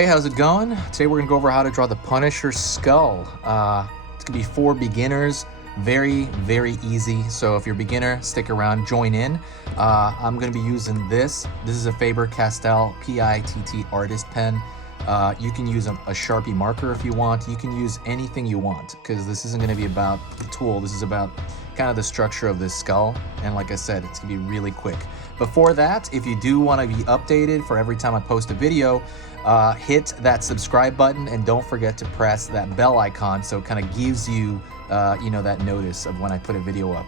Hey, how's it going? Today we're gonna go over how to draw the Punisher skull. It's gonna be for beginners, very, very easy. So if you're a beginner, stick around, join in. I'm gonna be using this. This is a Faber-Castell PITT artist pen. You can use a Sharpie marker if you want. You can use anything you want because this isn't gonna be about the tool. This is about kind of the structure of this skull. And like I said, it's gonna be really quick. Before that, if you do wanna be updated for every time I post a video, hit that subscribe button and don't forget to press that bell icon so it kind of gives you, that notice of when I put a video up.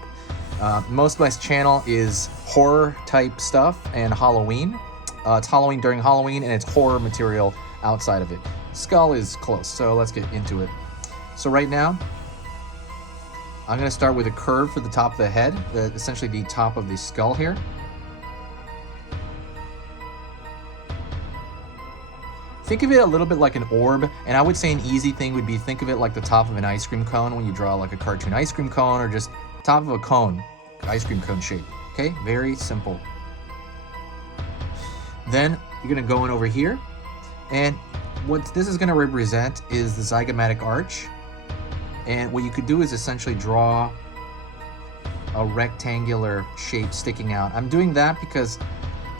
Most of my channel is horror type stuff and Halloween. It's Halloween during Halloween and it's horror material outside of it. Skull is close, so let's get into it. So right now, I'm gonna start with a curve for the top of the head, essentially the top of the skull here. Think of it a little bit like an orb, and I would say an easy thing would be think of it like the top of an ice cream cone when you draw like a cartoon ice cream cone, or just top of a cone, ice cream cone shape. Okay, very simple. Then you're gonna go in over here, and what this is gonna represent is the zygomatic arch. And what you could do is essentially draw a rectangular shape sticking out. I'm doing that because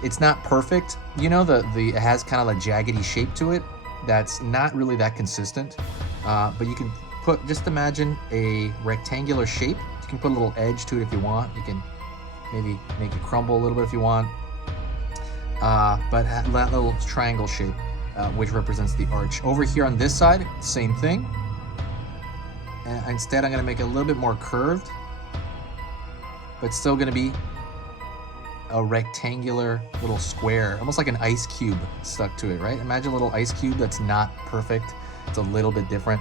it's not perfect. You know, it has kind of a jaggedy shape to it that's not really that consistent. But you can just imagine a rectangular shape. You can put a little edge to it if you want. You can maybe make it crumble a little bit if you want. But that little triangle shape, which represents the arch. Over here on this side, same thing. And instead, I'm gonna make it a little bit more curved, but still gonna be a rectangular little square, almost like an ice cube stuck to it, right? Imagine a little ice cube that's not perfect. It's a little bit different.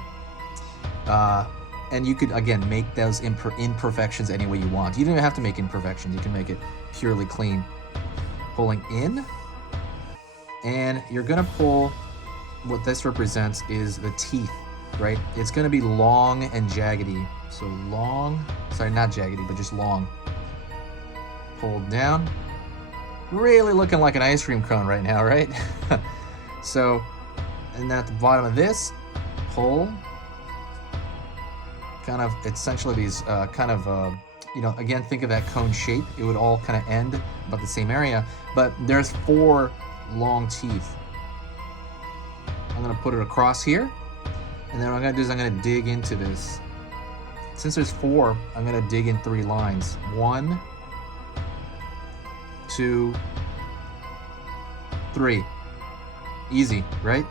And you could, again, make those imperfections any way you want. You don't even have to make imperfections. You can make it purely clean. Pulling in, and you're gonna pull, what this represents is the teeth, right? It's gonna be long and jaggedy. So long, sorry, not jaggedy, but just long. Pulled down. Really looking like an ice cream cone right now, right? So, and at the bottom of this, pull. Kind of, essentially these again, think of that cone shape. It would all kind of end about the same area, but there's 4 long teeth. I'm gonna put it across here, and then what I'm gonna do is I'm gonna dig into this. Since there's 4, I'm gonna dig in 3 lines. 1, 2, 3. Easy, right?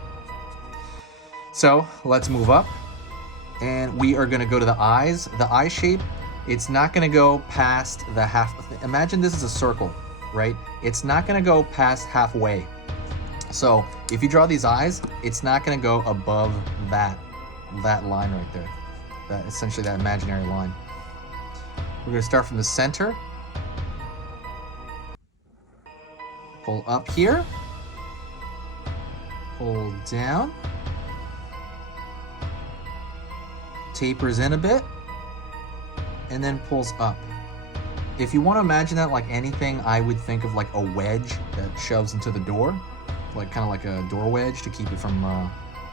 So let's move up, and we are gonna go to the eyes. The eye shape, it's not gonna go past the half. Imagine this is a circle, right? It's not gonna go past halfway. So if you draw these eyes, it's not gonna go above that line right there. That essentially that imaginary line. We're gonna start from the center. Pull up here, pull down, tapers in a bit, and then pulls up. If you want to imagine that like anything, I would think of like a wedge that shoves into the door, like kind of like a door wedge to keep it from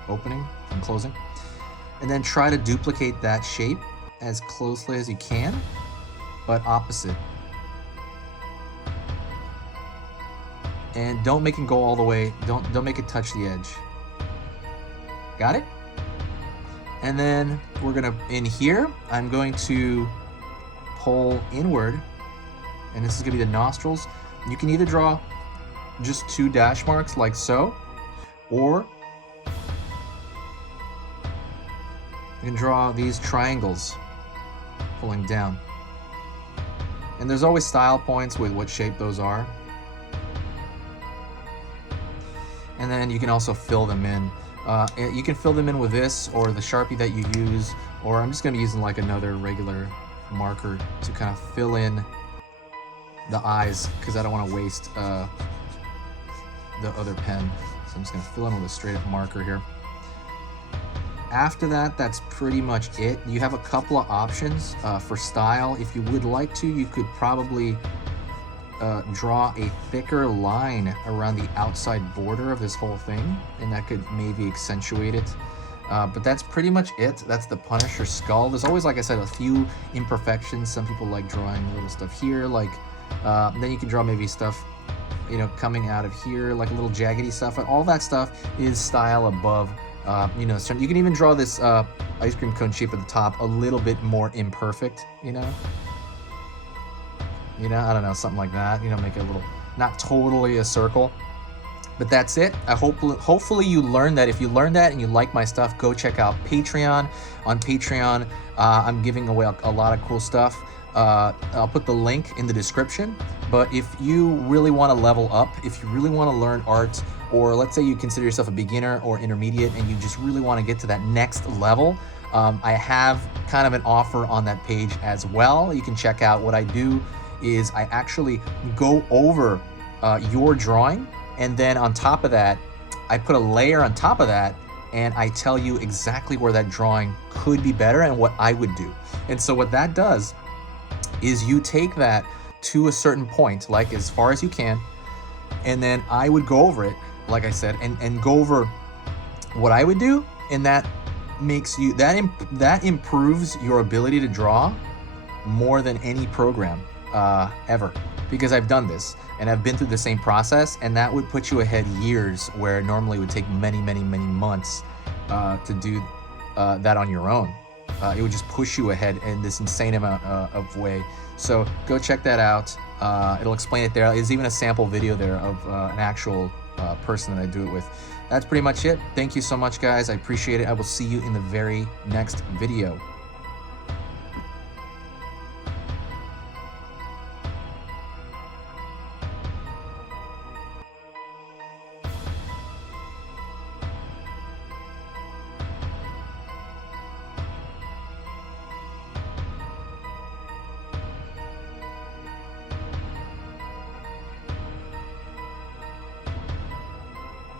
opening and closing. And then try to duplicate that shape as closely as you can, but opposite. And don't make it go all the way, don't make it touch the edge. Got it? And then we're gonna, in here, I'm going to pull inward, and this is gonna be the nostrils. You can either draw just 2 dash marks like so, or you can draw these triangles pulling down. And there's always style points with what shape those are. And then you can also fill them in. You can fill them in with this or the Sharpie that you use, or I'm just gonna be using like another regular marker to kind of fill in the eyes because I don't want to waste the other pen. So I'm just gonna fill in with a straight up marker here. After that, that's pretty much it. You have a couple of options for style. If you would like to, you could probably draw a thicker line around the outside border of this whole thing, and that could maybe accentuate it. But that's pretty much it. That's the Punisher skull. There's always, like I said, a few imperfections. Some people like drawing little stuff here, like then you can draw maybe stuff, you know, coming out of here, like a little jaggedy stuff. And all that stuff is style above. You know, so you can even draw this ice cream cone shape at the top a little bit more imperfect, you know, I don't know, something like that, you know, make it a little, not totally a circle. But that's it. Hopefully you learned that. If you learned that and you like my stuff, go check out Patreon. On Patreon, I'm giving away a lot of cool stuff. I'll put the link in the description. But if you really want to level up, if you really want to learn art, or let's say you consider yourself a beginner or intermediate and you just really want to get to that next level, I have kind of an offer on that page as well. You can check out what I do is I actually go over your drawing, and then on top of that, I put a layer on top of that, and I tell you exactly where that drawing could be better and what I would do. And so what that does is you take that to a certain point, like as far as you can, and then I would go over it, like I said, and go over what I would do, and that makes you, that improves your ability to draw more than any program ever, because I've done this and I've been through the same process, and that would put you ahead years where normally it would take many months to do that on your own. It would just push you ahead in this insane amount of way. So go check that out. It'll explain it there. There's even a sample video there of an actual person that I do it with. That's pretty much it. Thank you so much, guys. I appreciate it. I will see you in the very next video.